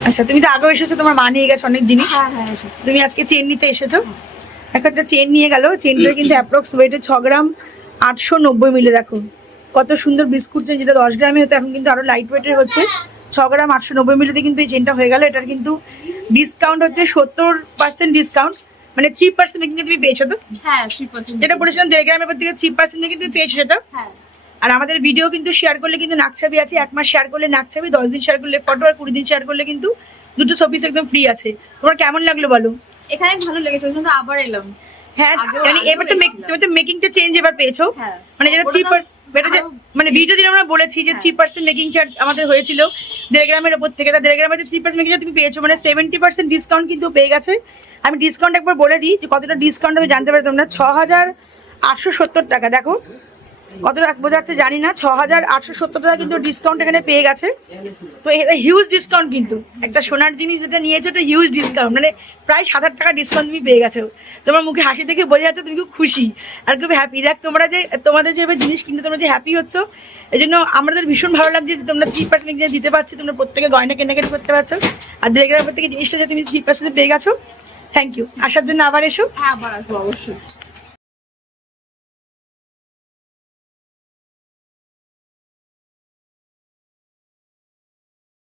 আচ্ছা, তুমি তো আগেও এসেছো, তোমার মা নিয়ে গেছে অনেক জিনিস। হ্যাঁ হ্যাঁ এসেছি। তুমি আজকে চেন নিতে এসেছো। এখন একটা চেন নিয়ে গেল, চেনটা কিন্তু অ্যাপ্রক্স ওয়েটে 6 গ্রাম 890 মিলি। দেখো কত সুন্দর বিস্কুট চেন, যেটা 10 গ্রামে হতো এখন কিন্তু আরো লাইট ওয়েটের হচ্ছে। 6 গ্রাম 890 মিলিতে কিন্তু এই চেনটা হয়ে গেল। এটার কিন্তু ডিসকাউন্ট হচ্ছে 70% ডিসকাউন্ট, মানে 3% কিন্তু তুমি পেয়েছো তো। হ্যাঁ 3%। যেটা বলেছিলাম 1.5 গ্রামের পর থেকে 3% কিন্তু তুমি পেয়েছো সেটা। হ্যাঁ আর আমাদের ভিডিও কিন্তু শেয়ার করলে কিন্তু নাকছাবি আছে, 1 মাস শেয়ার করলে নাকছাবি, 10 দিন শেয়ার করলে ফটো, আর 20 দিন শেয়ার করলে কিন্তু দুটো শোপিস একদম ফ্রি আছে। তোমার কেমন লাগলো বলো? এখানে ভালো লেগেছে, ওই জন্য তো আবার এলাম। হ্যাঁ মানে এবার তো তুমি তো মেকিংটা চেঞ্জ এবার পেয়েছো। হ্যাঁ মানে যেটা 3% মানে ভিডিও দিন আমরা বলেছি যে 3% মেকিং চার্জ আমাদের হয়েছিল 1.5 গ্রামের উপর থেকে, তা 1.5 গ্রামের 3% মেকিং চার্জ তুমি পেয়েছো, মানে 70% ডিসকাউন্ট কিন্তু পেয়ে গেছে। আমি ডিসকাউন্ট একবার বলে দিই যে কতটা ডিসকাউন্ট আমি জানতে পারি তোমরা। 6,870 টাকা। দেখো কতটা বোঝা যাচ্ছে জানি না, 6,870 টাকা কিন্তু ডিসকাউন্ট এখানে পেয়ে গেছে। তো এটা হিউজ ডিসকাউন্ট, কিন্তু একটা সোনার জিনিস যেটা নিয়েছো এটা হিউজ ডিসকাউন্ট, মানে প্রায় 7,000 টাকা ডিসকাউন্ট তুমি পেয়ে গেছো। তোমার মুখে হাসি দেখে বোঝা যাচ্ছে তুমি খুব খুশি আর খুব হ্যাপি। দেখ তোমরা যে তোমাদের যেভাবে জিনিস কিনতে তোমরা যে হ্যাপি হচ্ছ, এই জন্য আমাদের ভীষণ ভালো লাগছে যে তোমরা 3% দিতে পারছো, তোমরা প্রত্যেকে গয়না কেনাকাটি করতে পারছো। আর 1.5 গ্রামের থেকে জিনিসটা যে তুমি 3% পেয়ে গেছো। থ্যাংক ইউ, আসার জন্য আবার এসো। হ্যাঁ আবার আসবো অবশ্যই।